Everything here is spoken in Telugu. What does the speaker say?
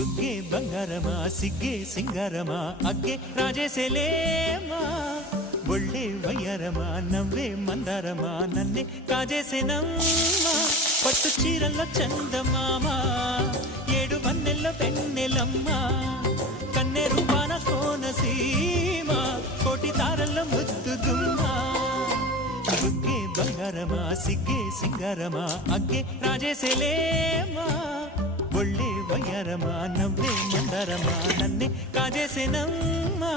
బుగ్గే బంగారమా సిగ్గే సింగారమా అగ్గే రాజేసేలేమా ఒళ్ళే వయ్యారమా నవ్వే మందారమా నన్నే కాజేసేనమ్మా పట్టు చీరల్లో చందమామ ఏడు వన్నెల్లో పెన్నెలమ్మా కన్నె రూపాన కోనసీమ కోటి తారల్లో ముద్దుగుమ్మా బుగ్గే బంగారమా సిగ్గే సింగారమా అగ్గే రాజేసేలేమా ఒళ్ళే వయ్యారమా నవ్వే మందారమా నన్నే కాజేసేనమ్మా